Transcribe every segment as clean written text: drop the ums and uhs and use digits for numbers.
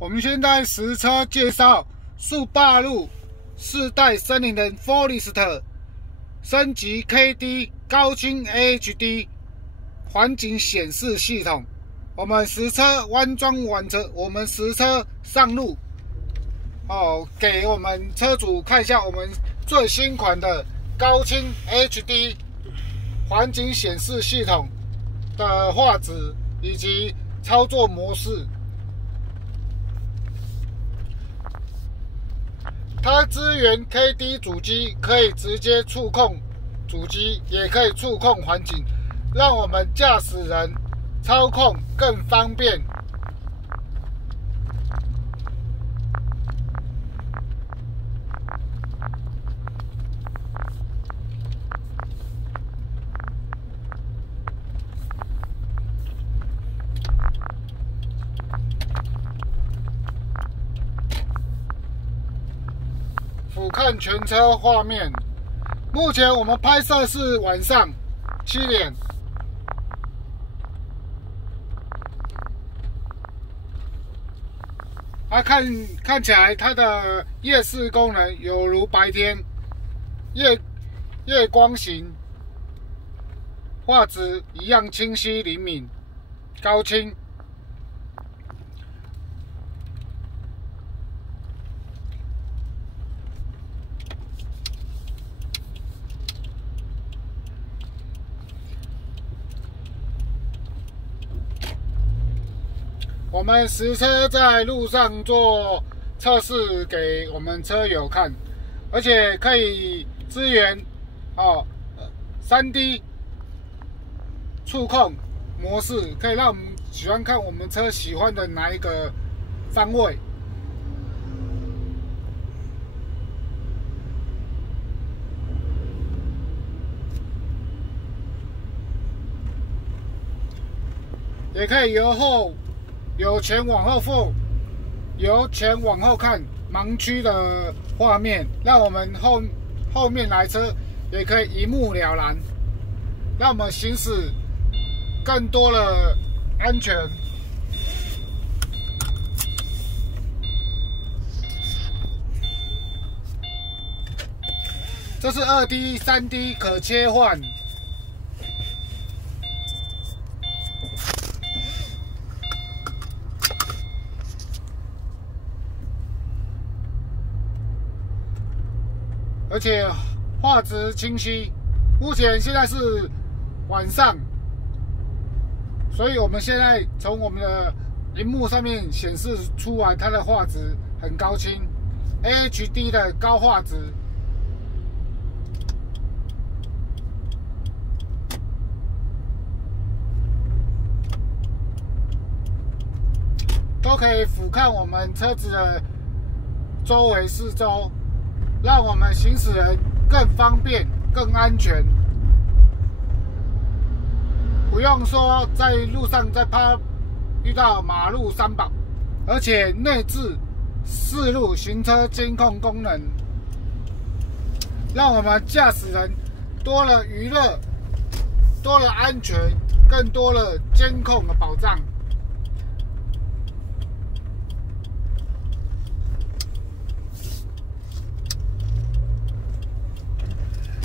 我们现在实车介绍速霸陆4代森林人 Forest 升级 KD 高清 HD 环景显示系统。我们实车安装完成，我们实车上路给我们车主看一下我们最新款的高清 HD 环景显示系统的画质以及操作模式。它支援 KD 主机，可以直接触控主机，也可以触控环景，让我们驾驶人操控更方便。俯瞰全车画面。目前我们拍摄是晚上7点。看起来它的夜视功能有如白天，夜光型，画质一样清晰灵敏，高清。我们实车在路上做测试给我们车友看，而且可以支援3D 触控模式，可以让我们喜欢看我们车喜欢的哪一个方位。也可以由前往后放，由前往后看盲区的画面，让我们后面来车也可以一目了然，让我们行驶更多的安全。这是2D、3D 可切换。而且画质清晰。目前现在是晚上，所以我们现在从我们的荧幕上面显示出来，它的画质很高清 ，HD 的高画质。都可以俯瞰我们车子的周围四周，让我们行驶人更方便、更安全，不用说在路上再怕遇到马路三宝，而且内置4路行车监控功能，让我们驾驶人多了娱乐、多了安全、更多了监控的保障。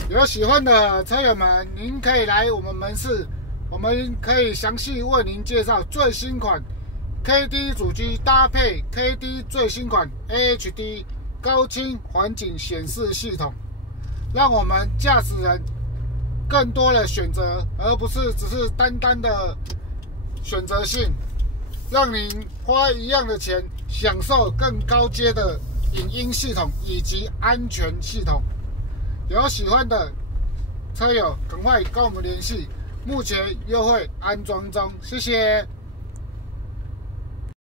有喜欢的车友们，您可以来我们门市，我们可以详细为您介绍最新款 KD 主机搭配 KD 最新款 HD 高清环景显示系统，让我们驾驶人更多的选择，而不是只是单单的选择性，让您花一样的钱享受更高阶的影音系统以及安全系统。有喜欢的车友，赶快跟我们联系，目前优惠安装中，谢谢。